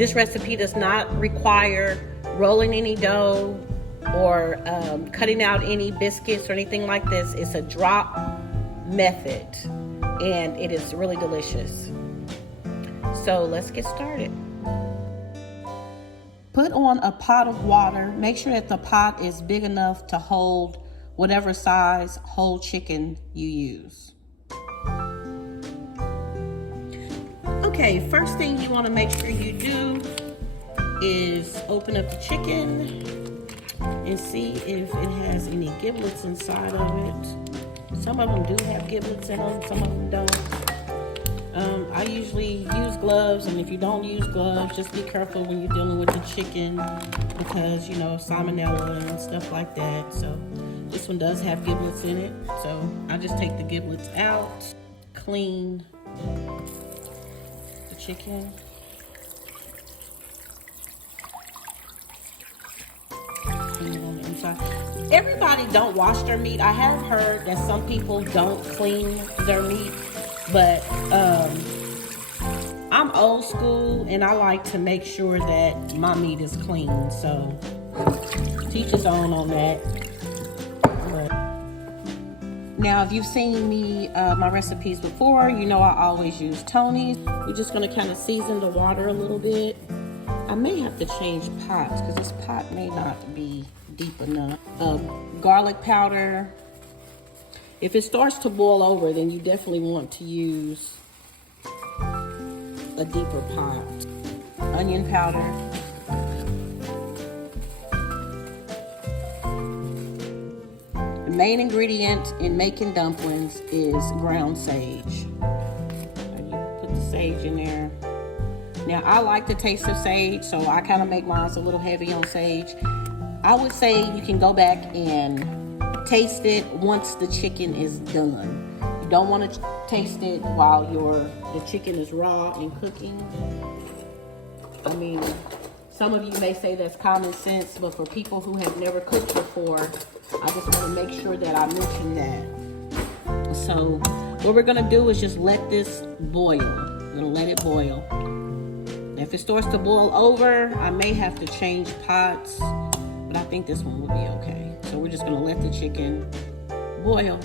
This recipe does not require rolling any dough or cutting out any biscuits or anything like this. It's a drop method, and it is really delicious. So let's get started. Put on a pot of water. Make sure that the pot is big enough to hold whatever size whole chicken you use. Okay, first thing you want to make sure you do is open up the chicken and see if it has any giblets inside of it. Some of them do have giblets in them, some of them don't. I usually use gloves, and if you don't use gloves, just be careful when you're dealing with the chicken because, you know, salmonella and stuff like that. So this one does have giblets in it. So I just take the giblets out, clean the chicken. Clean it on the inside. Everybody don't wash their meat. I have heard that some people don't clean their meat, but I'm old school and I like to make sure that my meat is clean. So teach his own on that. Now, if you've seen me, my recipes before, you know I always use Tony's. We're just gonna kind of season the water a little bit. I may have to change pots because this pot may not be deep enough. Garlic powder. If it starts to boil over, then you definitely want to use a deeper pot. Onion powder. The main ingredient in making dumplings is ground sage. You put the sage in there. Now, I like the taste of sage, so I kind of make mine a little heavy on sage. I would say you can go back and taste it once the chicken is done. You don't want to taste it while the chicken is raw and cooking. I mean, some of you may say that's common sense, but for people who have never cooked before, I just want to make sure that I mention that. So what we're going to do is just let this boil. We're going to let it boil. If it starts to boil over, I may have to change pots, but I think this one will be okay. So we're just gonna let the chicken boil.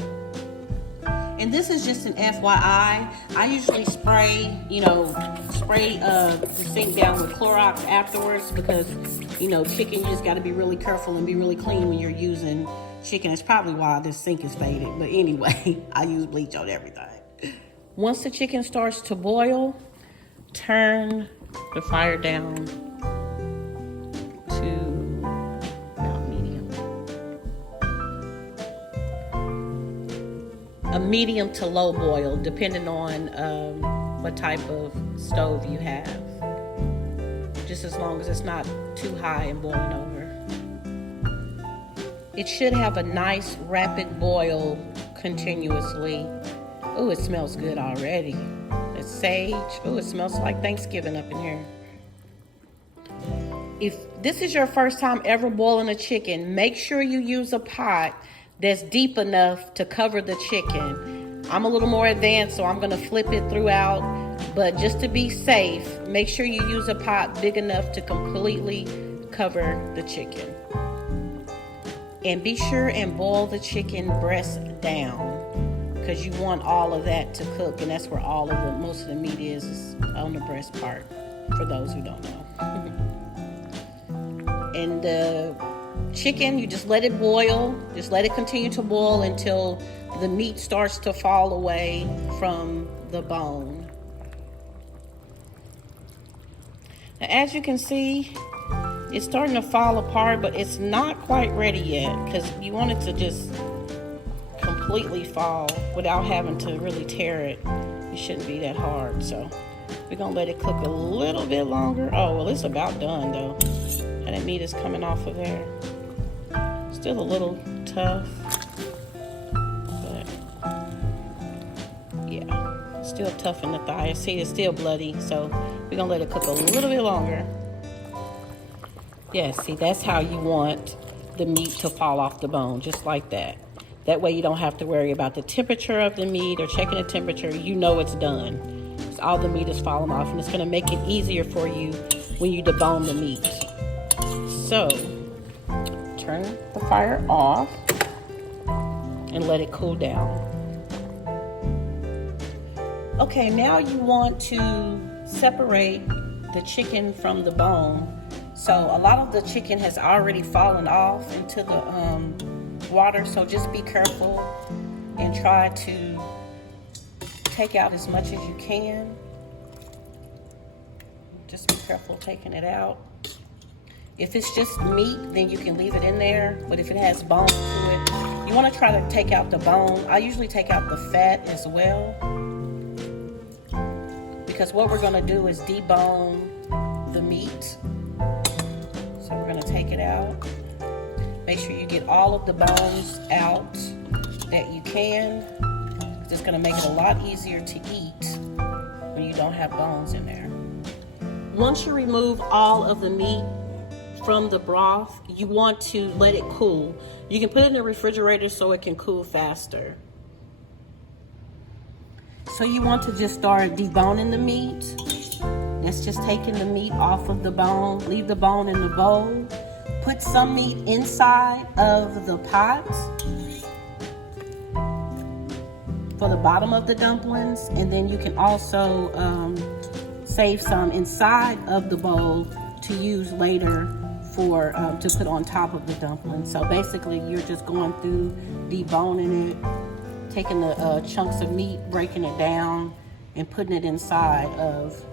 And this is just an FYI. I usually spray the sink down with Clorox afterwards because, you know, chicken, you just gotta be really careful and be really clean when you're using chicken. It's probably why this sink is faded. But anyway, I use bleach on everything. Once the chicken starts to boil, turn the fire down to about medium. A medium to low boil, depending on what type of stove you have. Just as long as it's not too high and boiling over. It should have a nice rapid boil continuously. Oh, it smells good already. Sage. Oh, it smells like Thanksgiving up in here. If this is your first time ever boiling a chicken, make sure you use a pot that's deep enough to cover the chicken. I'm a little more advanced, so I'm going to flip it throughout, but just to be safe, make sure you use a pot big enough to completely cover the chicken. And be sure and boil the chicken breast down, because you want all of that to cook, and that's where most of the meat is on the breast part, for those who don't know. And the chicken, you just let it boil. Just let it continue to boil until the meat starts to fall away from the bone. Now, as you can see, it's starting to fall apart, but it's not quite ready yet, because you want it to just completely fall without having to really tear it. It shouldn't be that hard. So we're gonna let it cook a little bit longer. Oh, well, it's about done though. And that meat is coming off of there. Still a little tough, but yeah, still tough in the thigh. See, it's still bloody, so we're gonna let it cook a little bit longer. Yeah, see, that's how you want the meat to fall off the bone, just like that. That way you don't have to worry about the temperature of the meat or checking the temperature. You know it's done. So all the meat is falling off, and it's gonna make it easier for you when you debone the meat. So, turn the fire off and let it cool down. Okay, now you want to separate the chicken from the bone. So a lot of the chicken has already fallen off into the water, so just be careful and try to take out as much as you can. Just be careful taking it out. If it's just meat, then you can leave it in there, but if it has bones to it, you want to try to take out the bone. I usually take out the fat as well, because what we're going to do is debone the meat. So we're going to take it out. Make sure you get all of the bones out that you can. It's going to make it a lot easier to eat when you don't have bones in there. Once you remove all of the meat from the broth, you want to let it cool. You can put it in the refrigerator so it can cool faster. So you want to just start deboning the meat. That's just taking the meat off of the bone. Leave the bone in the bowl. Put some meat inside of the pot for the bottom of the dumplings, and then you can also save some inside of the bowl to use later for to put on top of the dumplings. So basically you're just going through deboning it, taking the chunks of meat, breaking it down, and putting it inside of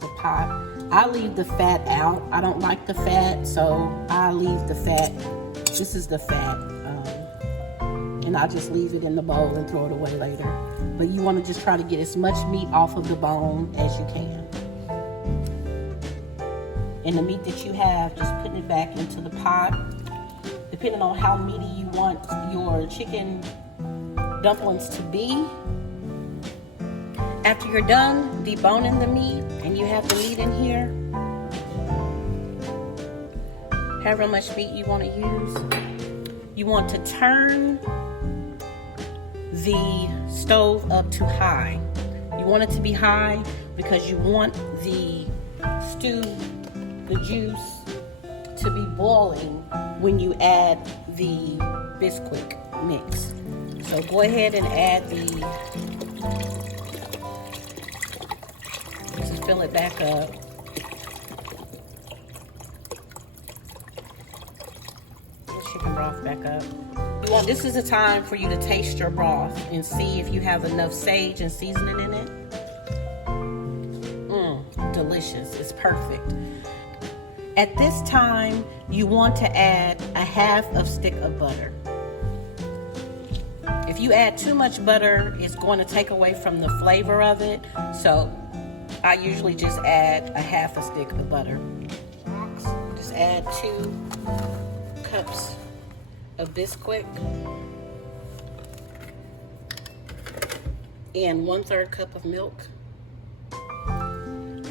the pot. I leave the fat out. I don't like the fat, so I leave the fat. This is the fat, and I just leave it in the bowl and throw it away later. But you want to just try to get as much meat off of the bone as you can. And the meat that you have, just putting it back into the pot. Depending on how meaty you want your chicken dumplings to be. After you're done deboning the meat and you have the meat in here, however much meat you want to use, you want to turn the stove up to high. You want it to be high because you want the stew, the juice, to be boiling when you add the biscuit mix. So go ahead and add just fill it back up. Chicken broth back up. This is a time for you to taste your broth and see if you have enough sage and seasoning in it. Delicious. It's perfect. At this time, you want to add a half of stick of butter. If you add too much butter, it's going to take away from the flavor of it. So I usually just add a half a stick of butter. Just add 2 cups of biscuit and 1/3 cup of milk.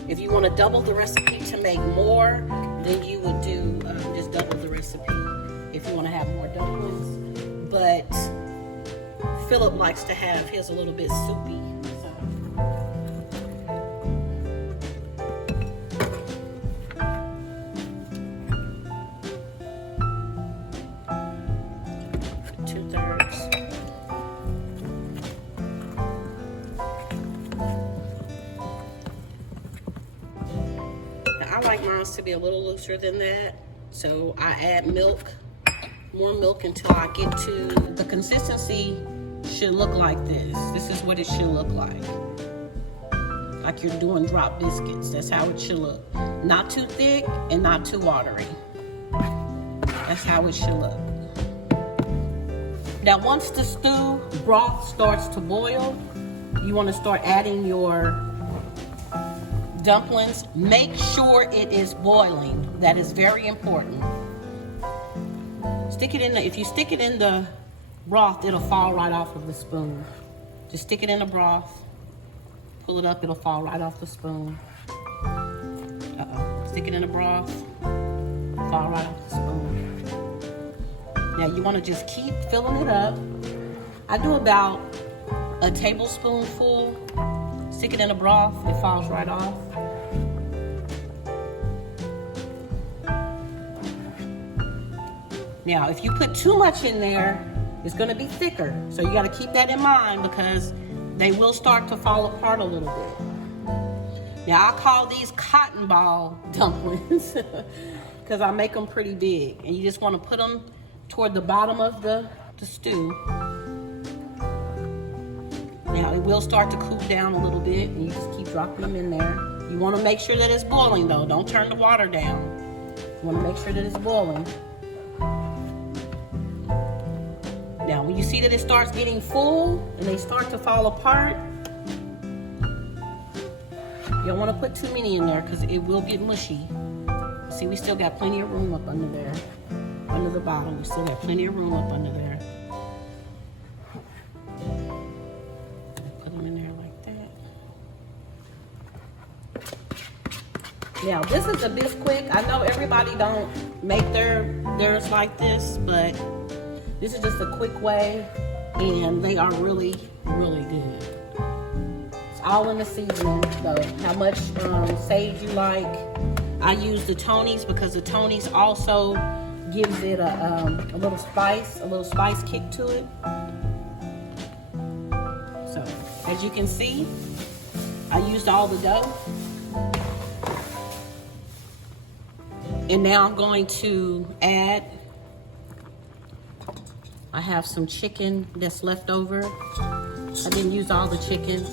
If you want to double the recipe to make more, then you would do just double the recipe if you want to have more dumplings. But Philip likes to have his a little bit soupy. I like mine to be a little looser than that, so I add milk, more milk until I get to the consistency. Should look like this. This is what it should look like you're doing drop biscuits. That's how it should look. Not too thick and not too watery. That's how it should look. Now once the stew broth starts to boil, you want to start adding your dumplings. Make sure it is boiling. That is very important. Stick it in if you stick it in the broth, it'll fall right off of the spoon. Just stick it in the broth, pull it up, it'll fall right off the spoon. Stick it in the broth, fall right off the spoon. Now you want to just keep filling it up. I do about a tablespoonful, stick it in the broth, it falls right off. Now, if you put too much in there, it's gonna be thicker. So you gotta keep that in mind because they will start to fall apart a little bit. Now, I call these cotton ball dumplings because I make them pretty big. And you just wanna put them toward the bottom of the stew. Now, it will start to cool down a little bit and you just keep dropping them in there. You wanna make sure that it's boiling though. Don't turn the water down. You wanna make sure that it's boiling. Now, when you see that it starts getting full and they start to fall apart, you don't want to put too many in there because it will get mushy. See, we still got plenty of room up under there. Under the bottom, we still got plenty of room up under there. Put them in there like that. Now, this is a Bisquick. I know everybody don't make theirs like this, but this is just a quick way, and they are really, really good. It's all in the seasoning, though. How much sage you like. I use the Tony's because the Tony's also gives it a little spice kick to it. So, as you can see, I used all the dough. And now I'm going to add, I have some chicken that's left over. I didn't use all the chicken.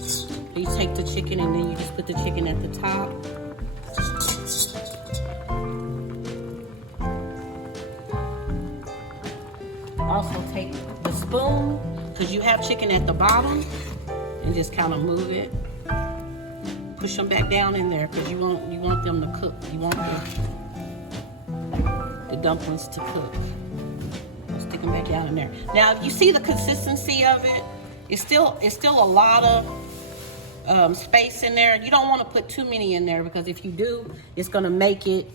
You take the chicken and then you just put the chicken at the top. Also take the spoon, because you have chicken at the bottom, and just kind of move it. Push them back down in there because you want them to cook. You want the dumplings to cook. Stick them back down in there. Now, you see the consistency of it. It's still a lot of space in there. You don't want to put too many in there because if you do, it's going to make it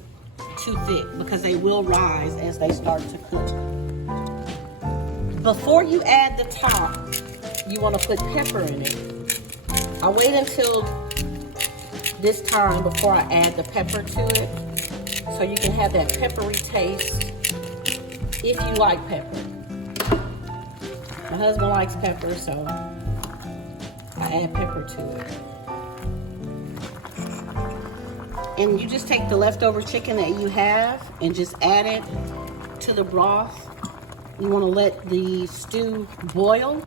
too thick because they will rise as they start to cook. Before you add the top, you want to put pepper in it. I wait until this time before I add the pepper to it, so you can have that peppery taste if you like pepper. My husband likes pepper, so I add pepper to it. And you just take the leftover chicken that you have and just add it to the broth. You want to let the stew boil.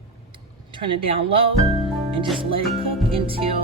Turn it down low and just let it cook until